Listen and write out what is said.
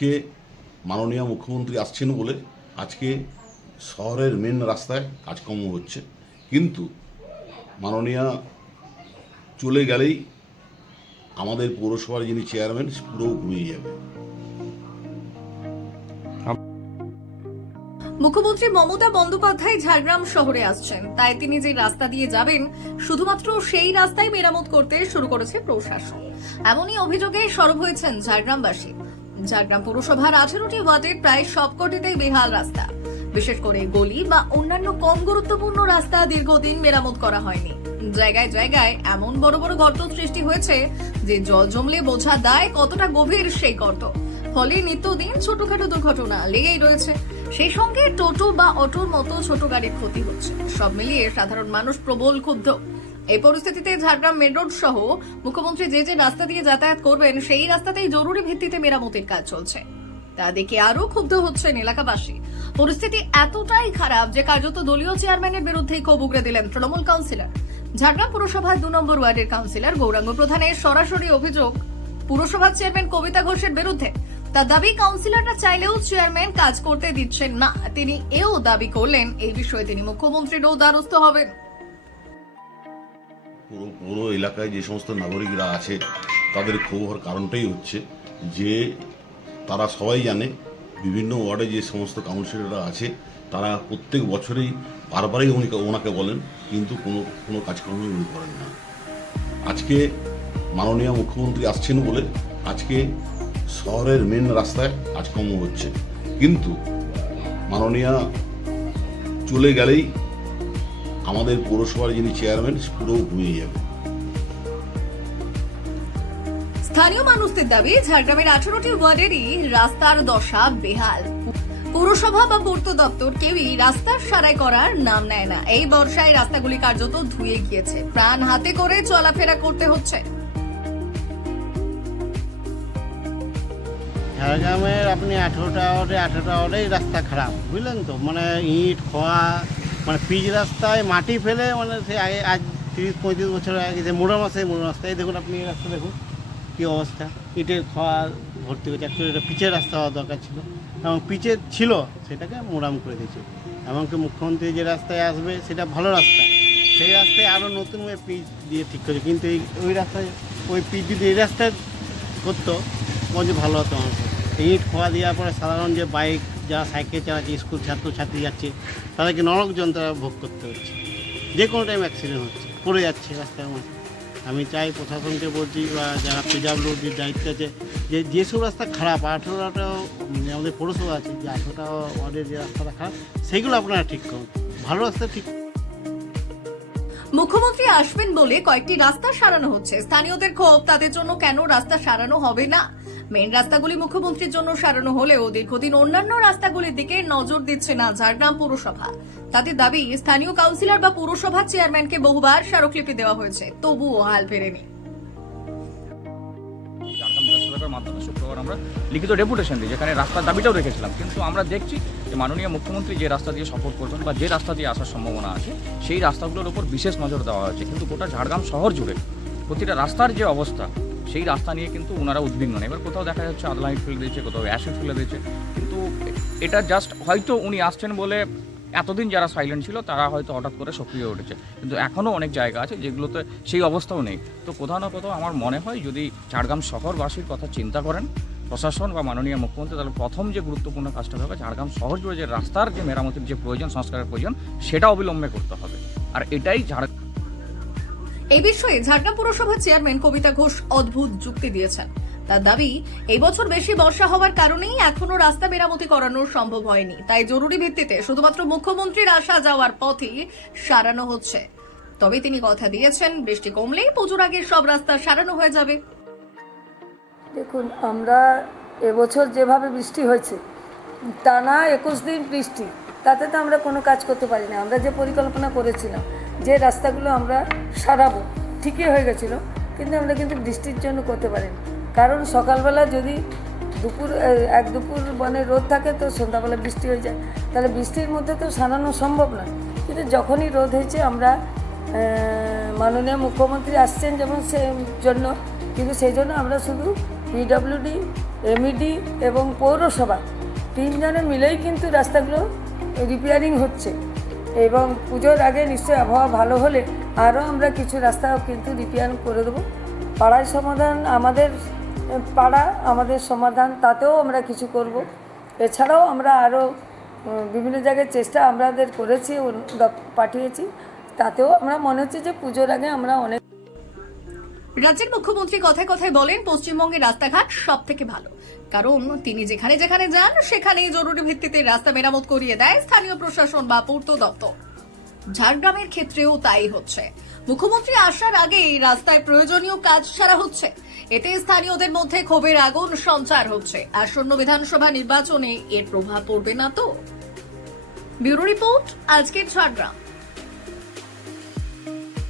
আজকে মাননীয় মুখ্যমন্ত্রী আসছেন বলে আজকে শহরের মেন রাস্তায় কাজকর্ম হচ্ছে। কিন্তু মাননীয় চলে গেলেই আমাদের পৌরসভার যিনি চেয়ারম্যান পুরো ঘুমিয়ে যাবে। মুখ্যমন্ত্রী মমতা বন্দ্যোপাধ্যায় ঝাড়গ্রাম শহরে আসছেন। তাই তিনি যে রাস্তা দিয়ে যাবেন, শুধুমাত্র সেই রাস্তায় মেরামত করতে শুরু করেছে প্রশাসন। এমনই অভিযোগে সরব হয়েছেন ঝাড়গ্রামবাসী। ঝাড়গ্রাম পৌরসভার আঠেরোটি ওয়ার্ডের প্রায় সবকটিতেই বেহাল রাস্তা। বিশেষ করে গলি বা অন্যান্য কম গুরুত্বপূর্ণ রাস্তা দীর্ঘদিন মেরামত করা হয়নি। জায়গায় জায়গায় এমন বড় বড় গর্ত সৃষ্টি হয়েছে যে জল জমলে বোঝা দায় কতটা গভীর সেই গর্ত। ফলে নিত্যদিন ছোটখাটো দুর্ঘটনা লেগেই রয়েছে। সেই সঙ্গে টোটো বা অটোর মতো ছোট গাড়ির ক্ষতি হচ্ছে। সব মিলিয়ে সাধারণ মানুষ প্রবল ক্ষুব্ধ। এই পরিস্থিতিতে ঝাড়গ্রাম মেন রোড সহ মুখ্যমন্ত্রী যে যে রাস্তা দিয়ে যাতায়াত করবেন, সেই রাস্তাতেই জরুরি ভিত্তিতে মেরামতির কাজ চলছে। তা দেখে আরও ক্ষুব্ধ হচ্ছেন এলাকাবাসী। পরিস্থিতি এতটাই খারাপ যে কার্যত দলীয় চেয়ারম্যানের বিরুদ্ধেই ক্ষোভ উগড়ে দিলেন তৃণমূল কাউন্সিলর। ঝাড়গ্রাম পুরসভার দু নম্বর ওয়ার্ডের কাউন্সিলর গৌরাঙ্গ প্রধানের সরাসরি অভিযোগ, পুরসভার চেয়ারম্যান কবিতা ঘোষের বিরুদ্ধে। তার দাবি, কাউন্সিলররা চাইলেও চেয়ারম্যান কাজ করতে দিচ্ছেন না। তিনি এও দাবি করলেন, এই বিষয়ে তিনি মুখ্যমন্ত্রীরও দ্বারস্থ হবেন। পুরো পুরো এলাকায় যে সমস্ত নাগরিকরা আছে, তাদের ক্ষোভ হওয়ার কারণটাই হচ্ছে যে তারা সবাই জানে বিভিন্ন ওয়ার্ডে যে সমস্ত কাউন্সিলররা আছে, তারা প্রত্যেক বছরেই বারবারই উনি ওনাকে বলেন, কিন্তু কোনো কোনো কাজকর্ম উনি করেন না। আজকে মাননীয় মুখ্যমন্ত্রী আসছেন বলে আজকে শহরের মেন রাস্তায় কাজকর্ম হচ্ছে। কিন্তু মাননীয় চলে গেলেই আমাদের পৌরসভার যিনি চেয়ারম্যান পুরো ঘুমিয়ে যাবে। স্থানীয় মানুষদের দাবি ঝাড়গ্রামের আঠারোটি ওয়ার্ডেরই রাস্তার দশা বেহাল। পৌরসভা বা পূর্ত দপ্তর কেউই রাস্তার সারাই করার নাম নেয় না। এই বর্ষায় রাস্তাগুলি কার্যত ধুয়ে গিয়েছে। প্রাণ হাতে করে চলাফেরা করতে হচ্ছে। ঝাড়গ্রামের আপনি আঠেরোটা ওয়ার্ডে আঠেরোটা ওয়ার্ডেই রাস্তা খারাপ বুঝলেন তো? মানে ইট খোয়া মানে পিচ রাস্তায় মাটি ফেলে মানে সে আগে আজ তিরিশ পঁয়ত্রিশ বছর আগে যে মোড়া মাসে মোড়া রাস্তায় দেখুন আপনি এই রাস্তা দেখুন, কী অবস্থা। ইটের খোয়া ভর্তি হয়েছে। অ্যাকচুয়ালি এটা পিচের রাস্তা হওয়া দরকার ছিল। এবং পিচের ছিল, সেটাকে মোড়াম করে দিয়েছে। এমনকি মুখ্যমন্ত্রী যে রাস্তায় আসবে, সেটা ভালো রাস্তা। সেই রাস্তায় আরও নতুন পিচ দিয়ে ঠিক করেছে। কিন্তু এই, ওই রাস্তায়, ওই পিচ যদি এই রাস্তায় করতো বলছে ভালো হতো আমার ইট খোয়া দেওয়ার পরে সাধারণ যে বাইক যা সাইকেল চালাচ্ছে, স্কুল ছাত্রছাত্রী যাচ্ছে, তাদেরকে নরক যন্ত্রণা ভোগ করতে হচ্ছে। যে কোনো টাইম অ্যাক্সিডেন্ট হচ্ছে, পড়ে যাচ্ছে রাস্তার মাঝে আমি চাই প্রশাসনকে বলছি বা যারা পিডাব্লিউডির দায়িত্ব আছে, যে যেসব রাস্তা খারাপ আঠেরোটা আমাদের পৌরসভা আছে, যে আঠেরোটা ওয়ার্ডের যে রাস্তাটা খারাপ, সেগুলো আপনারা ঠিক করুন। ভালো রাস্তা ঠিক মুখ্যমন্ত্রী আসবেন বলে কয়েকটি রাস্তা সারানো হচ্ছে। স্থানীয়দের ক্ষোভ, তাদের জন্য কেন রাস্তা সারানো হবে না? মেন রাস্তাগুলি মুখ্যমন্ত্রীর জন্য সারানো হলেও দীর্ঘদিন অন্যান্য রাস্তাগুলির দিকে নজর দিচ্ছে না ঝাড়গ্রাম পুরসভা। তাদের দাবি, স্থানীয় কাউন্সিলর বা পুরসভার চেয়ারম্যানকে বহুবার স্মারকলিপি দেওয়া হয়েছে, তবুও হাল ফেরেনি। শুক্রবার আমরা লিখিত যেখানে রাস্তার দাবিটাও রেখেছিলাম। কিন্তু আমরা দেখছি যে মাননীয় মুখ্যমন্ত্রী যে রাস্তা দিয়ে বা যে রাস্তা দিয়ে আসার সম্ভাবনা আছে, সেই রাস্তাগুলোর উপর বিশেষ নজর দেওয়া হয়েছে। কিন্তু গোটা ঝাড়গ্রাম শহর জুড়ে প্রতিটা রাস্তার যে অবস্থা সেই রাস্তা নিয়ে কিন্তু ওনারা উদ্বিগ্ন নেই এবার কোথাও দেখা যাচ্ছে আদলাইট ফেলে দিয়েছে, কোথাও অ্যাসিড ফেলে দিয়েছে। কিন্তু এটা জাস্ট হয়তো উনি আসছেন বলে এতদিন যারা সাইলেন্ট ছিল, তারা হয়তো হঠাৎ করে সক্রিয় উঠেছে। কিন্তু এখনও অনেক জায়গা আছে যেগুলোতে সেই অবস্থাও নেই। তো কোথাও না কোথাও আমার মনে হয় যদি ঝাড়গ্রাম শহরবাসীর কথা চিন্তা করেন, প্রশাসন বা মাননীয় মুখ্যমন্ত্রী, তাহলে প্রথম যে গুরুত্বপূর্ণ কাজটা হবে ঝাড়গ্রাম শহর জুড়ে যে রাস্তার যে মেরামতির যে প্রয়োজন, সংস্কারের প্রয়োজন, সেটা অবিলম্বে করতে হবে। আর এটাই ঝাড় এই বিষয়ে ঝাড়গ্রাম পুরসভার চেয়ারম্যান কবিতা ঘোষ অদ্ভুত যুক্তি দিয়েছেন। তার দাবি, এই বছর বেশি বর্ষা হওয়ার কারণেই এখনও রাস্তা মেরামতি করানো সম্ভব হয়নি। তাই জরুরি ভিত্তিতে শুধুমাত্র মুখ্যমন্ত্রীর আসা যাওয়ার পথই সারানো হচ্ছে। তবে তিনি কথা দিয়েছেন, বৃষ্টি কমলেই পুজোর আগে সব রাস্তা সারানো হয়ে যাবে। দেখুন, আমরা এবছর যেভাবে বৃষ্টি হয়েছে, টানা একুশ দিন বৃষ্টি তাতে তো আমরা কোনো কাজ করতে পারি না। আমরা যে পরিকল্পনা করেছিলাম, যে রাস্তাগুলো আমরা সারাবো, ঠিকই হয়ে গেছিল, কিন্তু আমরা কিন্তু বৃষ্টির জন্য করতে পারিনি। কারণ সকালবেলা যদি দুপুর এক দুপুর মানে রোদ থাকে তো সন্ধ্যাবেলা বৃষ্টি হয়ে যায়। তাহলে বৃষ্টির মধ্যে তো সারানো সম্ভব না। কিন্তু যখনই রোদ হয়েছে, আমরা মাননীয় মুখ্যমন্ত্রী আসছেন যেমন সে জন্য। কিন্তু সেই জন্য আমরা শুধু পিডব্লিউডি এমইডি এবং পৌরসভা তিনজনে মিলেই কিন্তু রাস্তাগুলো রিপেয়ারিং হচ্ছে। এবং পুজোর আগে নিশ্চয়ই আবহাওয়া ভালো হলে আরও আমরা কিছু রাস্তা কিন্তু রিপেয়ার করে দেবো। পাড়ায় সমাধান আমাদের, পাড়া আমাদের সমাধান, তাতেও আমরা কিছু করব। এছাড়াও আমরা আরও বিভিন্ন জায়গায় চেষ্টা আমাদের করেছি পাঠিয়েছি। তাতেও আমরা, মনে হচ্ছে যে পুজোর আগে আমরা অনেক রাজ্যের মুখ্যমন্ত্রী কথায় কথায় বলেন, পশ্চিমবঙ্গের রাস্তাঘাট সব থেকে ভালো। কারণ তিনি যেখানে যেখানে যান, সেখানেই জরুরি ভিত্তিতে রাস্তা মেরামত করিয়ে দেয় স্থানীয় প্রশাসন বা পূর্ত দপ্তর। ঝাড়গ্রামের ক্ষেত্রেও তাই হচ্ছে। মুখ্যমন্ত্রী আসার আগেই রাস্তায় প্রয়োজনীয় কাজ সারা হচ্ছে। এতে স্থানীয়দের মধ্যে ক্ষোভের আগুন সঞ্চার হচ্ছে। আসন্ন বিধানসভা নির্বাচনে এর প্রভাব পড়বে না তো? ব্যুরো রিপোর্ট, আজকের ঝাড়গ্রাম।